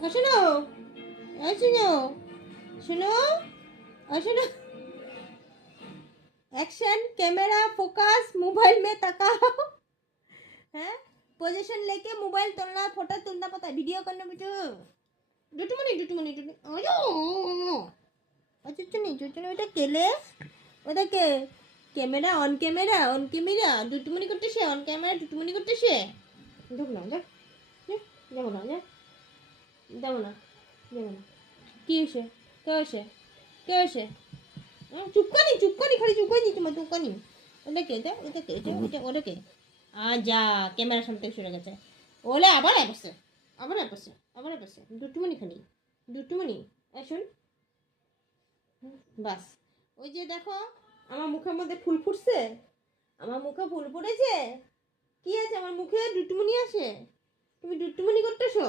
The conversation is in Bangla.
শোনো, শোনো, শোনো, শোनो। एक्शन, कैमरा, फोकस, मोबाइल में तकाओ। हैं, पोजीशन लेके मोबाइल तोड़ना, फोटो तुलना, पता है वीडियो करना बेटो। डुटुमनी अयो चुचुनी ওটা কেলে, ওটা কে? ক্যামেরা অন, ক্যামেরা ডুটুমনি করতেছে, অন ক্যামেরা ডুটুমনি করতেছে। যাবো না, যাবো না, যাবো না, যাবো না। কি হয়েছে? কে হয়েছে? কে হয়েছে? চুপ করি খালি চুপ করে দিচ্ছি চুপ করি। ওটাকে যা ক্যামেরার সামনে থেকে সরে গেছে। ওলে আবার বসে দুটুমনি খালি দুটুমনি শুন। বাস, ওই যে দেখো আমার মুখের মধ্যে ফুল ফুটছে, আমার মুখে ফুল ফুটেছে। কি আছে আমার মুখে? দুটুমনি আছে, তুমি দুটুমনি করতেছো।